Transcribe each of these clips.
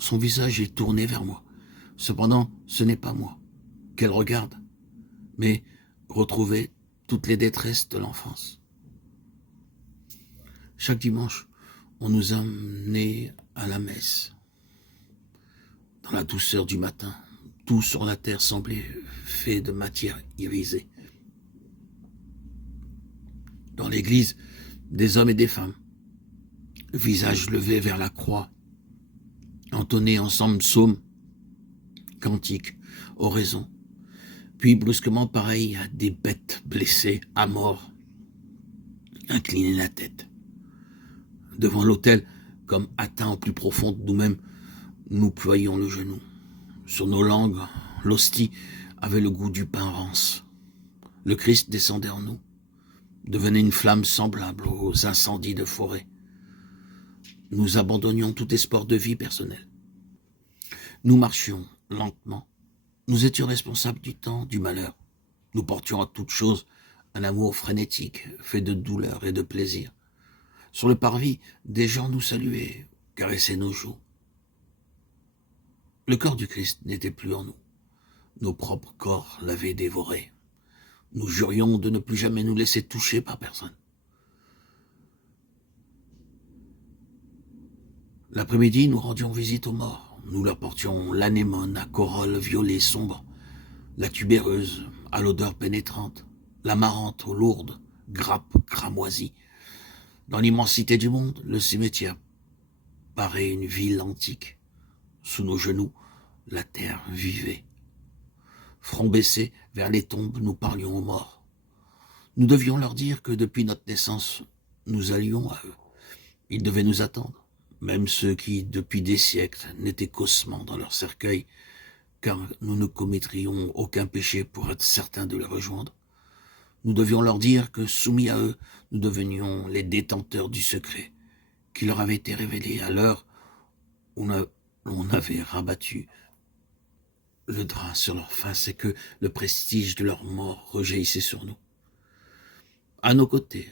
Son visage est tourné vers moi. Cependant, ce n'est pas moi qu'elle regarde, mais retrouver toutes les détresses de l'enfance. Chaque dimanche, on nous a emmenés à la messe. Dans la douceur du matin, tout sur la terre semblait fait de matière irisée. Dans l'église, des hommes et des femmes, le visage levé vers la croix, entonnaient ensemble psaumes, cantiques, oraisons, puis brusquement pareil à des bêtes blessées à mort, inclinaient la tête. Devant l'autel, comme atteints au plus profond de nous-mêmes, nous ployions le genou. Sur nos langues, l'hostie avait le goût du pain rance. Le Christ descendait en nous, devenait une flamme semblable aux incendies de forêt. Nous abandonnions tout espoir de vie personnelle. Nous marchions lentement. Nous étions responsables du temps, du malheur. Nous portions à toute chose un amour frénétique, fait de douleur et de plaisir. Sur le parvis, des gens nous saluaient, caressaient nos joues. Le corps du Christ n'était plus en nous. Nos propres corps l'avaient dévoré. Nous jurions de ne plus jamais nous laisser toucher par personne. L'après-midi, nous rendions visite aux morts. Nous leur portions l'anémone à corolle violet sombre, la tubéreuse à l'odeur pénétrante, l'amarante aux lourdes grappes cramoisies. Dans l'immensité du monde, le cimetière paraît une ville antique. Sous nos genoux, la terre vivait. Front baissé vers les tombes, nous parlions aux morts. Nous devions leur dire que depuis notre naissance, nous allions à eux. Ils devaient nous attendre, même ceux qui, depuis des siècles, n'étaient qu'ossements dans leur cercueil, car nous ne commettrions aucun péché pour être certains de les rejoindre. Nous devions leur dire que, soumis à eux, nous devenions les détenteurs du secret qui leur avait été révélé à l'heure où on avait rabattu le drap sur leur face et que le prestige de leur mort rejaillissait sur nous. À nos côtés,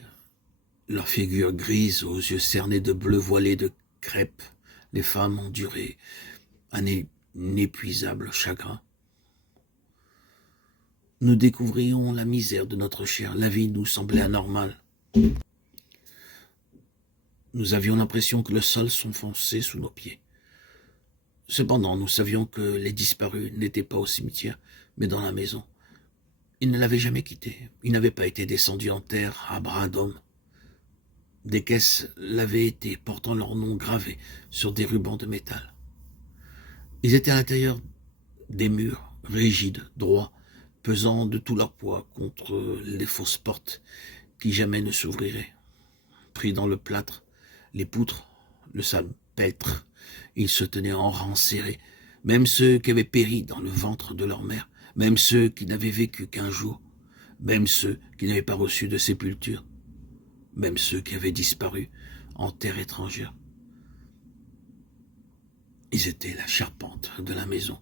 leurs figures grises aux yeux cernés de bleu voilés de crêpe, les femmes enduraient un inépuisable chagrin. Nous découvrions la misère de notre chair, la vie nous semblait anormale. Nous avions l'impression que le sol s'enfonçait sous nos pieds. Cependant, nous savions que les disparus n'étaient pas au cimetière, mais dans la maison. Ils ne l'avaient jamais quitté. Ils n'avaient pas été descendus en terre à bras d'hommes. Des caisses l'avaient été, portant leur nom gravé sur des rubans de métal. Ils étaient à l'intérieur des murs, rigides, droits, pesant de tout leur poids contre les fausses portes qui jamais ne s'ouvriraient. Pris dans le plâtre, les poutres, le salpêtre, ils se tenaient en rang serré, même ceux qui avaient péri dans le ventre de leur mère, même ceux qui n'avaient vécu qu'un jour, même ceux qui n'avaient pas reçu de sépulture, même ceux qui avaient disparu en terre étrangère. Ils étaient la charpente de la maison,